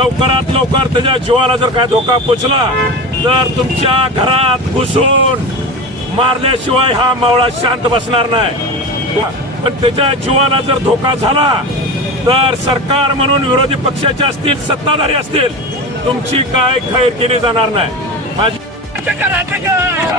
लवकरात लवकर त्याच्या जीवाला जर काय धोका पोचला तर तुमच्या घरात घुसून मारल्याशिवाय हा मावळा शांत बसणार नाही. पण त्याच्या जीवाला जर धोका झाला तर सरकार म्हणून विरोधी पक्षाचे असतील सत्ताधारी असतील तुमची काय खैर केली जाणार नाही. माझी करायचं काय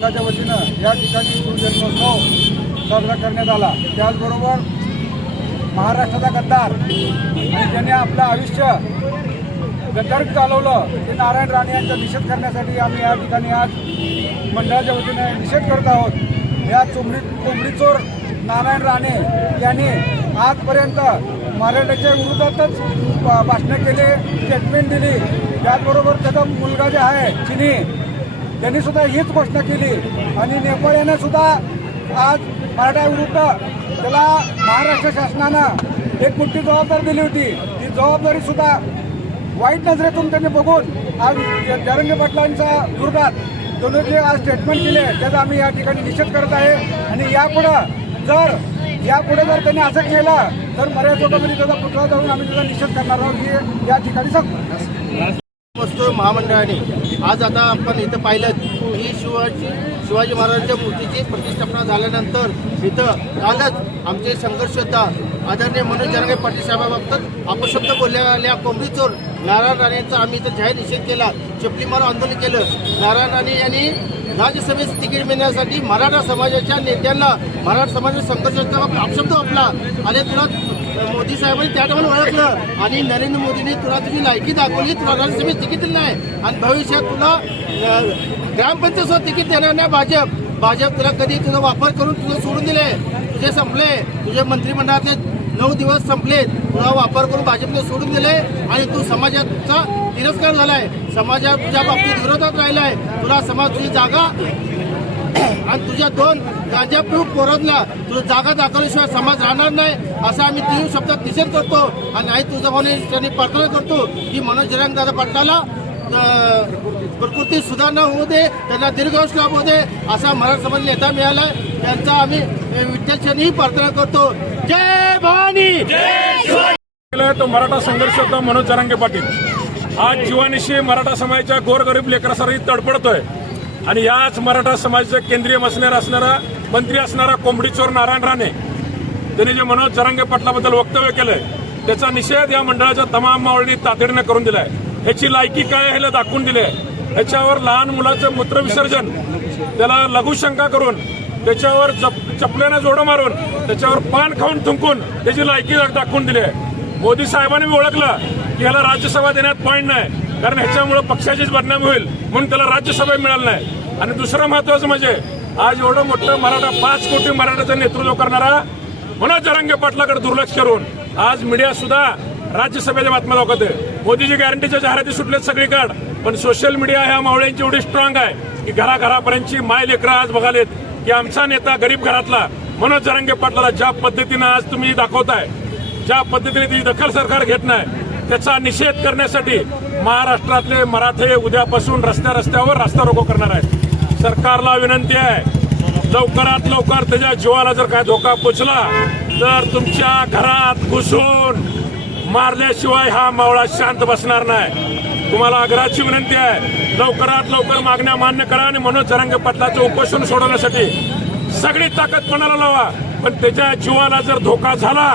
संघाच्या वतीनं या ठिकाणी शिवजन्मोत्सव साजरा करण्यात आला. त्याचबरोबर महाराष्ट्राचा गद्दार आणि ज्याने आपलं आयुष्य गद्दार चालवलं ते नारायण राणे यांचा निषेध करण्यासाठी आम्ही या ठिकाणी आज मंडळाच्या वतीने निषेध करत आहोत. या चोंबडी कोंबडी चोर नारायण राणे यांनी आजपर्यंत मराठ्याच्या विरोधातच भाषणं केले स्टेटमेंट दिली. त्याचबरोबर त्याचा मुलगा जे आहे चिनी त्यांनी सुद्धा हीच घोषणा केली. आणि नेपाळ याने सुद्धा आज मराठ्याविरुद्ध त्याला महाराष्ट्र शासनानं एक मोठी जबाबदारी दिली होती. ती जबाबदारी सुद्धा वाईट नजरेतून त्यांनी बघून आज जरंगे पाटलांच्या विरोधात दोन्ही जे आज स्टेटमेंट दिले त्याचा आम्ही या ठिकाणी निषेध करत आहे. आणि यापुढं जर यापुढे जर त्यांनी असं केलं तर मर्यादा चौकामध्ये त्याचा पुतळा जाऊन आम्ही त्याचा निषेध करणार आहोत हे या ठिकाणी सांगतो. वस्तू महामंडळाने आज आता आपण इथं पाहिलं ही शिवाजी शिवाजी महाराजांच्या मूर्तीची प्रतिष्ठापना झाल्यानंतर इथं कालच आमचे संघर्षता आदरणीय मनोज जरंगे पाटील साहेबाबाबत अपशब्द बोललेल्या कोंबडी चोर नारायण राणेंचा आम्ही इथं जाहीर निषेध केला. चपली मार आंदोलन केलं. नारायण राणे यांनी राज्यसभेत तिकीट मिळण्यासाठी मराठा समाजाच्या नेत्यांना मराठा समाजाचा संघर्ष अपशब्द वापला आणि तुला मोदी साहेबांनी त्या टायमाला ओळखलं. आणि नरेंद्र मोदींनी तुला तुझी लायकी दाखवली तुला राज्यसभेत तिकीट दिलं नाही. आणि भविष्यात तुला ग्रामपंचायत तिकीट देणार नाही भाजप. भाजप तुला कधी तुझा वापर करून तुझं सोडून दिले तुझे संपले. तुझे मंत्रिमंडळातले नऊ दिवस संपले तुला वापर करून भाजपने सोडून दिले आणि तू समाजाचा तिरस्कार झालाय. समाजाच्या बाबतीत विरोधात राहिलाय. तुला समाज तुझी जागा आणि तुझ्या दोन गांजा पिऊ पोरांना तुझं जागा दाखवल्याशिवाय समाज राहणार नाही असं आम्ही तीन शब्दात निषेध करतो. आणि आई तुझा म्हणून प्रार्थना करतो. की मनोज जरांग दादा पाटलाला प्रकृती सुधारणा होऊ दे त्यांना दीर्घायुष लाभ होऊ दे असा मराठा समाज नेता मिळाला. त्यांचा आम्ही अं, प्रार्थना करतो. जय भवानी! तो मराठा संघर्ष होता मनोज जरांगे पाटील. आज जीवानिशी मराठा समाजाच्या गोरगरीब लेकरासाठी तडपडतोय आणि याच मराठा समाजाचा केंद्रीय मसनेर असणारा मंत्री असणारा कोंबडीचोर नारायण राणे. त्यांनी जे मनोज जरांगे पाटलाबद्दल वक्तव्य केलंय त्याचा निषेध या मंडळाच्या तमाम मावळणी तातडीने करून दिलाय. ह्याची लायकी काय आहे हे दाखवून दिले ह्याच्यावर लहान मुलाचं मूत्रविसर्जन त्याला लघुशंका करून त्याच्यावर जप चपल्यानं जोडं मारून त्याच्यावर पान खाऊन थुंकून त्याची लायकी दाखवून दिली आहे मोदी साहेबांनी मी ओळखलं की ह्याला राज्यसभा देण्यात पॉईंट नाही कारण ह्याच्यामुळे पक्षाचीच बदनामी होईल म्हणून त्याला राज्यसभा मिळालं नाही. आणि दुसरं महत्वाचं म्हणजे आज एवढं मोठं मराठा पाच कोटी मराठाचं नेतृत्व करणारा मनोज जरांगे पाटलाकडे दुर्लक्ष करून आज मीडिया सुद्धा राज्यसभेच्या बातम्या दाखवते मोदीजी गॅरंटीच्या जाहिराती सुटलेत सगळीकडे पण सोशल मीडिया ह्या मावळ्यांची एवढी स्ट्रॉंग आहे की घराघरापर्यंतची माय लेकरं आज बघालेत की आमचा नेता गरीब घरातला मनोज जरांगे पाटलाला ज्या पद्धतीनं आज तुम्ही दाखवताय ज्या पद्धतीने ती दखल सरकार घेत नाही त्याचा निषेध करण्यासाठी महाराष्ट्रातले मराठे उद्यापासून रस्त्या रस्त्यावर रस्ता रोको करणार आहेत. सरकारला विनंती आहे. लवकरात लवकर त्याच्या जीवाला जर काय धोका पोचला तर तुमच्या घरात घुसून मारल्याशिवाय हा मावळा शांत बसणार नाही. तुम्हाला आग्रहाची विनंती आहे. लवकरात लवकर मागण्या मान्य करा आणि मनोज जरांगे पाटलाचं उपोषण सोडवण्यासाठी सगळी ताकद पणाला लावा? पण त्याच्या जीवाला जर धोका झाला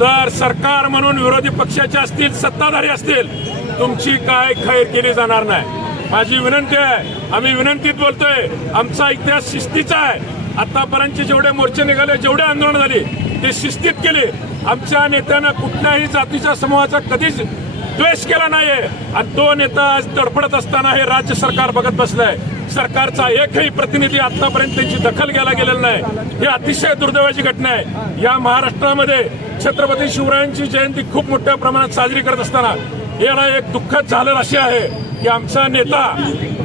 तर सरकार म्हणून विरोधी पक्षाचे असतील सत्ताधारी असतील तुमची काय खैर केली जाणार नाही. माझी विनंती आहे आम्ही विनंतीत बोलतोय आमचा इतिहास शिस्तीचा आहे. आतापर्यंतचे जेवढे मोर्चे निघाले जेवढे आंदोलन झाली ते शिस्तीत केले. आमच्या नेत्यानं कुठल्याही जातीच्या समूहाचा कधीच द्वेष केला नाहीये. आणि तो नेता आज तडफडत असताना हे राज्य सरकार बघत बसलंय. सरकारचा एकही प्रतिनिधी आतापर्यंत त्यांची दखल घ्यायला गेलेला नाही. ही अतिशय दुर्दैवाची घटना आहे. या महाराष्ट्रामध्ये छत्रपती शिवरायांची जयंती खूप मोठ्या प्रमाणात साजरी करत असताना याला एक दुःखद झालं अशी आहे. की आमचा नेता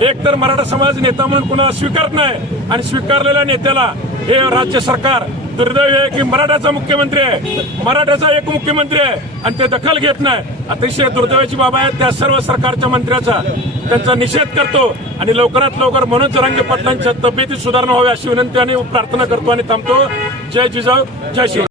एकतर मराठा समाज नेता म्हणून कुणाला स्वीकारत नाही आणि स्वीकारलेल्या नेत्याला हे राज्य सरकार दुर्दैव आहे की मराठाचा मुख्यमंत्री आहे. मराठ्याचा एक मुख्यमंत्री आहे आणि ते दखल घेत नाही. अतिशय दुर्दैवाची बाब आहे त्या सर्व सरकारच्या मंत्र्याचा त्यांचा निषेध करतो आणि लवकरात लवकर म्हणून जरांगे पाटलांच्या तब्येतीत सुधारणा व्हावी अशी विनंती आणि प्रार्थना करतो आणि थांबतो. जय जिजाऊ जय श्री